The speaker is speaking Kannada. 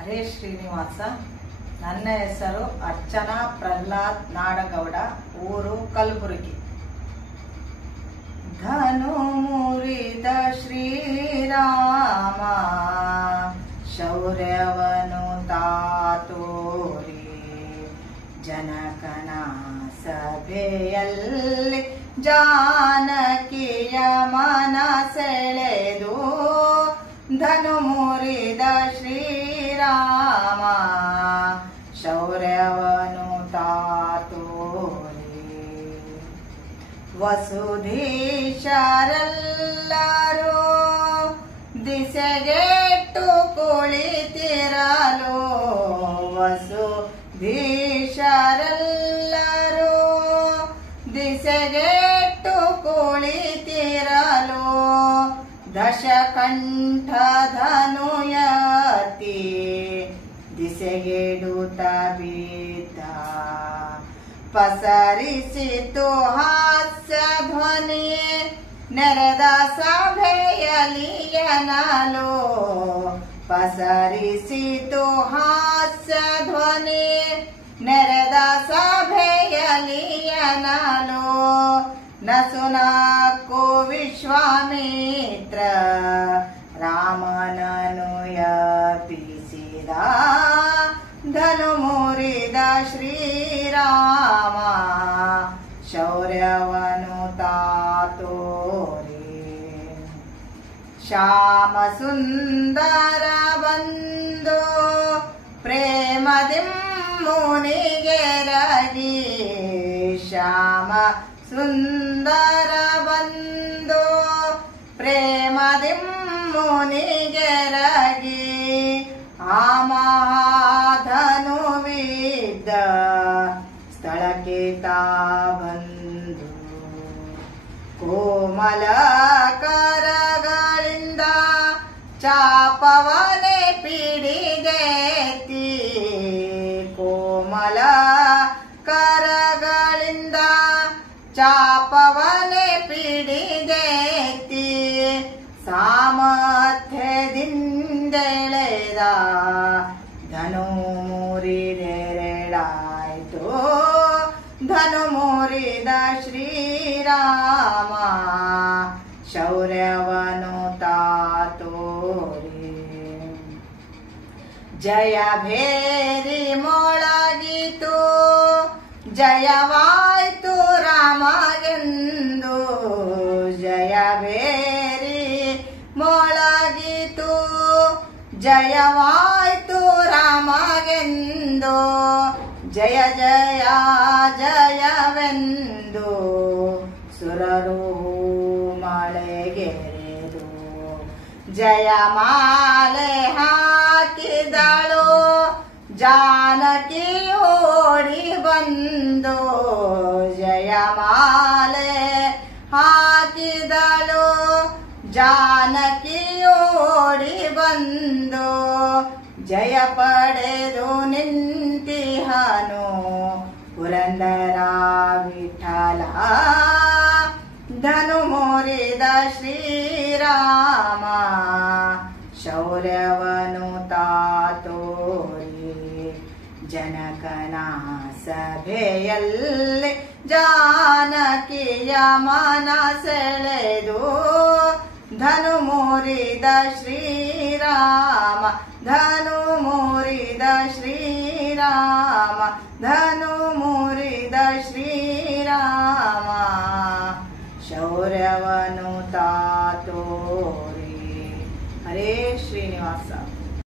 ಹರೇ ಶ್ರೀನಿವಾಸ. ನನ್ನ ಹೆಸರು ಅರ್ಚನಾ ಪ್ರಹ್ಲಾದ್ ನಾಡಗೌಡ, ಊರು ಕಲಬುರಗಿ. ಧನು ಮುರಿದ ಶ್ರೀರಾಮ ಶೌರ್ಯವನು ತಾತೋರಿ, ಜನಕನ ಸಭೆಯಲ್ಲಿ ಜಾನಕಿಯ ಮನ ಸೆಳೆದು, ಧನು ಮುರಿದ ಶ್ರೀರಾಮ ಶೌರ್ಯವನು ತಾತೋರಿ. ವಸುಧೀಶರೆಲ್ಲರೂ ದಿಸೆಗೆಟ್ಟು ಕುಳಿತಿರಲು, ವಸುಧೀಶರೆಲ್ಲರೂ ದಿಸೆಗೆಟ್ಟು ಕುಳಿತಿರಲು, ದಶಕಂಠ ಧನುಯತಿ ದಿಸೆಗೆಡುತ್ತ ಬಿದ್ದ. ಪಸರಿಸಿತು ಹಾಸ್ಯ ಧ್ವನಿ ನೆರೆದ ಸಭೆಯಲ್ಲಿ ಎನ್ನಲು, ಪಸರಿಸಿತು ಹಾಸ್ಯ ಧ್ವನಿ ನೆರೆದ ಸಭೆಯಲ್ಲಿ ಎನ್ನಲು. ನಸುನಕ್ಕು ವಿಶ್ವಾಮಿತ್ರ ರಾಮನನು ಯಪಿಸಿದ, ಧನು ಮುರಿದ ಶ್ರೀರಾಮ ಶೌರ್ಯವನು ತಾತೋರಿ. ಶ್ಯಾಮ ಸುಂದರ ಬಂದು ಪ್ರೇಮದಿಂ ಮುನಿಗೆರಗಿ, ಶ್ಯಾಮ ಸುಂದರ ಬಂದು ಪ್ರೇಮದಿಂ ಮುನಿಗೆರಗಿ, ಆ ಮಹಾಧನುವಿದ್ದ ಸ್ಥಳಕ್ಕೆ ತಾ ಬಂದು, ಕೋಮಲ ಕರಗಳಿಂದ ಚಾಪವನೆ ಪಿಡಿದೆತ್ತಿ, ಕೋಮಲ ಕರಗಳಿಂದ ಚಾಪವನೆ ಪಿಡಿದೆತ್ತಿ, ಸಾಮರ್ಥ್ಯದಿಂದೆಳೆದ ಧನು ಮುರಿದೆರಡಾಯ್ತು, ಧನು ಮುರಿದ ಶ್ರೀರಾಮ ಶೌರ್ಯವನು ತಾತೋರಿ. ಜಯ ಭೇರಿ ಮೊಳಗಿತು ಜಯವಾಯ್ತು ರಾಮಗೆಂದು, ಜಯ ಭೇರಿ ಮೊಳಗಿತು ಜಯವಾಯ್ತು ರಾಮಗೆಂದು, ಜಯ ಜಯ ಜಯವೆಂದು ಸುರರು ಮಳೆಗೆರೆದು, ಜಯಮಾಲೆ ಹಾಕಿದಳು ಜಾನಕಿ ಓಡಿ ಬಂದು, ಜಯಮಾಲೆ ಹಾಕಿದಳು ಜಾನಕಿ ಓಡಿ ಬಂದು, ಜಯ ಪಡೆದು ನಿಂತಿಹನು ಪುರಂದರ ವಿಠಲ, ಧನು ಮುರಿದ ಶ್ರೀರಾಮ ಶೌರ್ಯವನು ತಾತೋರಿ. ಜನಕನ ಸಭೆಯಲ್ಲಿ ಜಾನಕಿಯ ಮನ ಸೆಳೆದು, ಧನು ಮುರಿದ ಶ್ರೀರಾಮ, ಧನು ಮುರಿದ ಶ್ರೀರಾಮ, ಧನು ಮುರಿದ ಶ್ರೀರಾಮ ಶೌರ್ಯವನು ತಾತೋರಿ. ಹರೇ ಶ್ರೀನಿವಾಸ.